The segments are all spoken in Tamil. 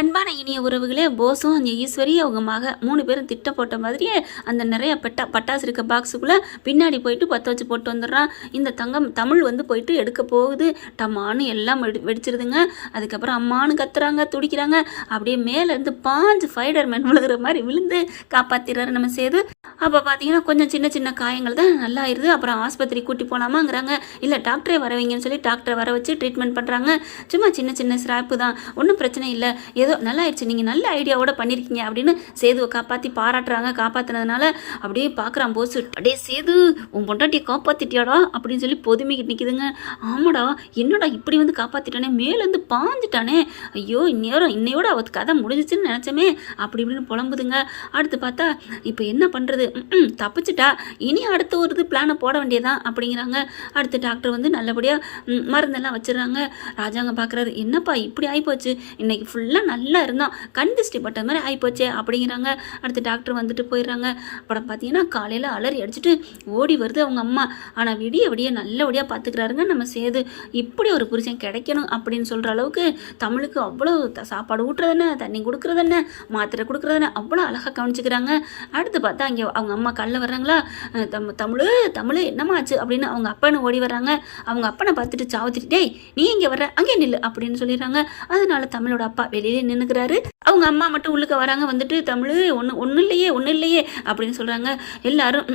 அன்பான இனிய உறவுகளே, போஸும் அந்த ஈஸ்வரி அவங்க மக 3 பேரும் திட்டம் போட்ட மாதிரியே அந்த நிறைய பட்டாசு இருக்க பாக்ஸுக்குள்ளே பின்னாடி போயிட்டு பற்ற வச்சு போட்டு வந்துடுறான். இந்த தமிழ் வந்து போயிட்டு எடுக்க போகுது. டம்மான்னு எல்லாம் வெடிச்சிருதுங்க. அதுக்கப்புறம் அம்மானு கத்துறாங்க, துடிக்கிறாங்க. அப்படியே மேலேருந்து பாஞ்சு ஃபைடர் மேன் விழுகிற மாதிரி விழுந்து காப்பாற்றிடுறாரு நம்ம சேது. அப்போ பார்த்தீங்கன்னா கொஞ்சம் சின்ன சின்ன காயங்கள் தான் நல்லா ஆயிடுது. அப்புறம் ஆஸ்பத்திரி கூட்டி போகலாமாங்கிறாங்க. இல்லை டாக்டரே வர வைங்கன்னு சொல்லி டாக்டரை வர வச்சு ட்ரீட்மெண்ட் பண்ணுறாங்க. சும்மா சின்ன சின்ன ஸ்ராப்பு தான், ஒன்றும் பிரச்சனை இல்லை, ஏதோ நல்லா ஆயிடுச்சு, நீங்கள் நல்ல ஐடியாவோட பண்ணியிருக்கீங்க அப்படின்னு சேதுவை காப்பாற்றி பாராட்டுறாங்க. காப்பாற்றினதுனால அப்படியே பார்க்குறான் போஸ். அப்படியே சேது உன் பொண்டாட்டியை காப்பாற்றிட்டியாடா அப்படின்னு சொல்லி பொதுமைக்கிட்டு நிற்கிதுங்க. ஆமாடா, என்னடா இப்படி வந்து காப்பாற்றிட்டானே, மேலேருந்து பாஞ்சிட்டானே, ஐயோ இன்னையோட அவத்து கதை முடிஞ்சிச்சுன்னு நினச்சமே அப்படி இப்படின்னு புலம்புதுங்க. அடுத்து பார்த்தா இப்போ என்ன பண்ணுறது, தப்பிச்சிட்டா, இனி அடுத்த ஒரு பிளானை போட வேண்டியதான் அப்படிங்கிறாங்க. அடுத்து டாக்டர் வந்து நல்லபடியாக மருந்தெல்லாம் வச்சிடறாங்க. ராஜாங்க பார்க்குறாரு, என்னப்பா இப்படி ஆகிப்போச்சு, இன்னைக்கு ஃபுல்லாக நல்லா இருந்தான், கண் திருஷ்டி பட்ட மாதிரி ஆகிப்போச்சே அப்படிங்கிறாங்க. அடுத்து டாக்டர் வந்துட்டு போயிடுறாங்க. அப்புறம் பார்த்தீங்கன்னா காலையில் அலறி அடிச்சுட்டு ஓடி வருது அவங்க அம்மா. ஆனால் விடிய நல்லபடியாக பார்த்துக்கிறாருங்க நம்ம சேது. இப்படி ஒரு புருஷன் கிடைக்கணும் அப்படின்னு சொல்கிற அளவுக்கு தமிழுக்கு அவ்வளோ சாப்பாடு ஊட்டுறதுன்னு, தண்ணி கொடுக்குறதுன்னு, மாத்திரை கொடுக்குறதுன்னு அவ்வளோ அழகாக கவனிச்சுக்கிறாங்க. அடுத்து பார்த்தா அங்கே அவங்க அம்மா கல்ல வர்றாங்களா, தமிழ் என்னம்மா ஆச்சு அப்படின்னு அவங்க அப்பன்னு ஓடி வர்றாங்க. அவங்க அப்பனை பார்த்துட்டு சாவத்திட்டு, டேய் நீ இங்கே வர்ற, அங்கே நில்லு அப்படின்னு சொல்லிடுறாங்க. அதனால தமிழோட அப்பா வெளியிலே நின்றுக்கிறாரு. அவங்க அம்மா மட்டும் உள்ளுக்க வராங்க. வந்துட்டு தமிழ் ஒன்றும் இல்லையே அப்படின்னு சொல்கிறாங்க. எல்லாரும்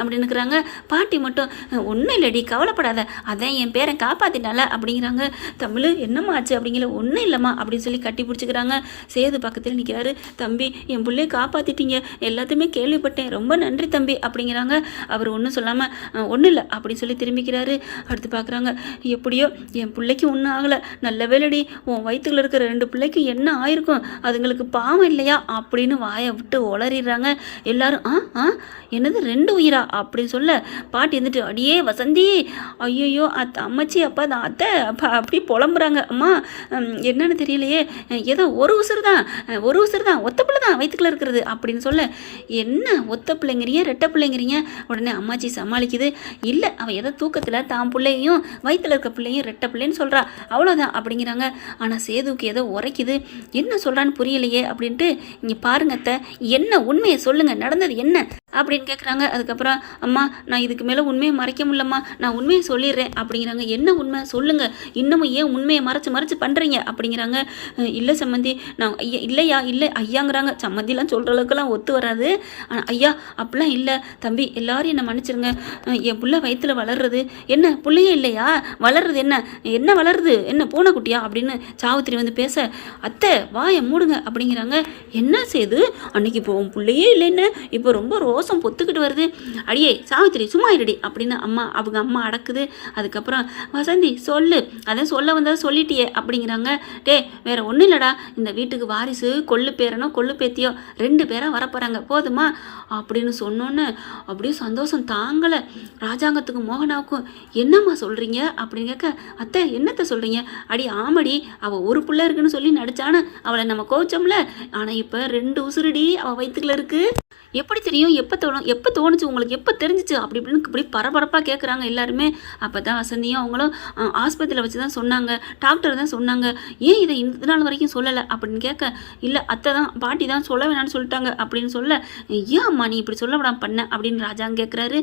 அப்படின்னு இருக்கிறாங்க. பாட்டி மட்டும் ஒன்றும் இல்லடி, கவலைப்படாத, அதான் என் பேரை காப்பாற்றிட்டால அப்படிங்கிறாங்க. தமிழ் என்னம்மா ஆச்சு அப்படிங்கிற, ஒன்றும் இல்லைம்மா அப்படின்னு சொல்லி கட்டி பிடிச்சிக்கிறாங்க. சேது பக்கத்தில் நிற்கிறாரு. தம்பி என் பிள்ளையை காப்பாற்றிட்டீங்க, எல்லாத்தையுமே கேள்விப்பட்டேன், ரொம்ப நன்றி தம்பி அப்படிங்கிறாங்க. அவர் ஒன்றும் சொல்லாமல் ஒன்றும் இல்லை அப்படின்னு சொல்லி திரும்பிக்கிறாரு. அடுத்து பார்க்குறாங்க, எப்படியோ என் பிள்ளைக்கு ஒன்றும் ஆகலை, நல்ல வேலைடி, உன் வயிற்றுல இருக்கிற 2 பிள்ளைக்கு என்ன ஆயிருக்கும், அதுங்களுக்கு பாவம் இல்லையா அப்படின்னு வாயை விட்டு உளறிடுறாங்க. எல்லாரும் என்னது 2 உயிரா அப்படின்னு சொல்ல பாட்டி இருந்துட்டு, அடியே வசந்தி, ஐயோ அம்மாச்சி அப்பா தான் அத்தை அப்படி புலம்புறாங்க. அம்மா என்னன்னு தெரியலையே, ஏதோ ஒரு உசுறு தான் ஒத்த பிள்ளை தான் வயிற்றுக்குள்ள இருக்கிறது அப்படின்னு சொல்ல, என்ன ஒத்த பிள்ளைங்கிறீங்க ரெட்டை பிள்ளைங்கிறீங்க? உடனே அம்மாச்சி சமாளிக்குது, இல்லை அவன் ஏதோ தூக்கத்தில் தான் பிள்ளையும் வயிற்றுல இருக்க பிள்ளையும் ரெட்டை பிள்ளைன்னு சொல்கிறா, அவ்வளோதான் அப்படிங்கிறாங்க. ஆனால் சேதுவுக்கு ஏதோ உரைக்குது, என்ன சொல்கிறான்னு புரியலையே அப்படின்ட்டு, இங்கே பாருங்க அத்தை, என்ன உண்மையை சொல்லுங்கள், நடந்தது என்ன அப்படின்னு கேட்குறாங்க. அதுக்கப்புறம் அம்மா நான் இதுக்கு மேலே உண்மையை மறைக்க முடியலம்மா, நான் உண்மையை சொல்லிடுறேன் அப்படிங்கிறாங்க. என்ன உண்மை சொல்லுங்கள், இன்னமும் ஏன் உண்மையை மறைச்சு பண்ணுறீங்க அப்படிங்கிறாங்க. இல்லை சம்மந்தி, நான் இல்லையா இல்லை ஐயாங்கிறாங்க. சம்மந்திலாம் சொல்கிற அளவுக்குலாம் ஒத்து வராது. ஐயா அப்படிலாம் இல்லை தம்பி, எல்லாரும் என்னை மன்னிச்சிருங்க, என் பிள்ளை வயிற்றுல வளர்றது என்ன, பிள்ளையே இல்லையா, வளர்றது என்ன வளருது, என்ன பூனைக்குட்டியா அப்படின்னு சாவுத்திரி வந்து பேச, அத்தை வாயை மூடுங்க அப்படிங்கிறாங்க. என்ன செய்து அன்னைக்கு இப்போ உன் பிள்ளையே இல்லைன்னு இப்போ ரொம்ப ரோசம் பொத்துக்கிட்டு வருது, அடியே சாவித்திரி சும்மா இருடி அப்படின்னு அவங்க அம்மா அடக்குது. அதுக்கப்புறம் வசந்தி சொல்லு, அதான் சொல்ல வந்ததை சொல்லிட்டியே அப்படிங்கிறாங்க. டே வேற ஒன்றும் இல்லைடா, இந்த வீட்டுக்கு வாரிசு கொள்ளு பேரனோ கொள்ளு பேத்தியோ 2 பேராக வரப்போகிறாங்க, போதுமா அப்படின்னு சொன்னோன்னு அப்படியே சந்தோஷம் தாங்கலை ராஜாங்கத்துக்கும் மோகனாவுக்கும். என்னம்மா சொல்கிறீங்க அப்படின்னு கேட்க, அத்தை என்னத்தை சொல்கிறீங்க, அடி ஆமடி, அவள் ஒரு பிள்ளை இருக்குன்னு சொல்லி நடிச்சான்னு அவளை நம்ம கோச்சோம்ல, ஆனால் இப்போ 2 உசுருடி அவள் வயிற்றுக்குள்ள இருக்குது, எப்படி தெரியும், எப்போ தோணுச்சு உங்களுக்கு, எப்போ தெரிஞ்சிச்சு அப்படி இப்படி பரபரப்பாக கேட்குறாங்க எல்லாருமே. அப்போ தான் வசந்தியும் அவங்களும் ஆஸ்பத்திரியில் வச்சு தான் சொன்னாங்க, டாக்டர் தான் சொன்னாங்க, ஏன் இதை இந்த நாள் வரைக்கும் சொல்லலை அப்படின்னு கேட்க, இல்லை அத்தை தான் பாட்டி தான் சொல்ல வேணான்னு சொல்லிட்டாங்க அப்படின்னு சொல்ல, ஏன் அம்மா நீ இப்படி சொல்ல விடாம பண்ண அப்படின்னு ராஜாங்க கேட்குறாரு.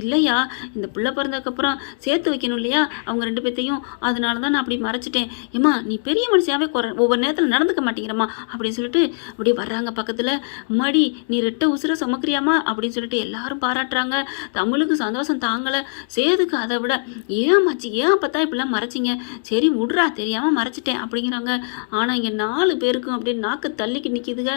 இல்லையா, இந்த பிள்ளை பிறந்ததுக்கப்புறம் சேர்த்து வைக்கணும் இல்லையா அவங்க 2 பேர்த்தையும், அதனால தான் நான் அப்படி மறைச்சிட்டேன். ஏம்மா நீ பெரிய மனுஷியாவே ஒவ்வொரு நேரத்தில் நடந்துக்க மாட்டேங்கிறம்மா அப்படின்னு சொல்லிட்டு அப்படி வர்றாங்க பக்கத்தில். மடி நீ 2 உசுரை சுமக்கிறியாமா அப்படின்னு சொல்லிட்டு எல்லாரும் பாராட்டுறாங்க. தமிழுக்கு சந்தோஷம் தாங்கலை. சேதுக்கு அதை விட, ஏமாச்சி ஏன் அப்பத்தான் இப்படிலாம் மறைச்சிங்க, சரி விட்றா தெரியாமல் மறைச்சிட்டேன் அப்படிங்கிறாங்க. ஆனால் இங்கே 4 பேருக்கும் அப்படியே நாக்கு தள்ளிக்கு நிற்கிதுங்க.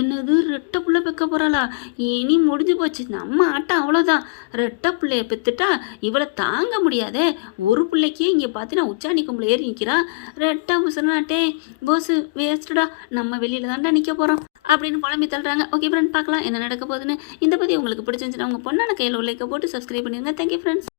என்னது 2 பிள்ளை பெக்க போகிறாளா, இனி முடிஞ்சு போச்சு நம்ம ஆட்டம் அவ்வளோதான், 2 பிள்ளைய பெற்றுட்டா இவளை தாங்க முடியாதே, ஒரு பிள்ளைக்கே இங்கே பார்த்தீங்கன்னா உச்சாணி கும்பல ஏறி நிற்கிறா, 2 உசுரனாட்டே போஸு வேஸ்ட்டுடா, நம்ம வெளியில் தாண்டா நிற்க போகிறோம் அப்படின்னு புலம்பி தள்ளுறாங்க. ஓகே ஃப்ரெண்ட், பார்க்கலாம் என்ன நடக்க போகுதுன்னு. இந்த பற்றி உங்களுக்கு பிடிச்சிருந்துச்சுன்னா உங்கள் பொண்ணான கையில் உள்ள போட்டு சப்ஸ்கிரைப் பண்ணிடுங்க. Thank you friends.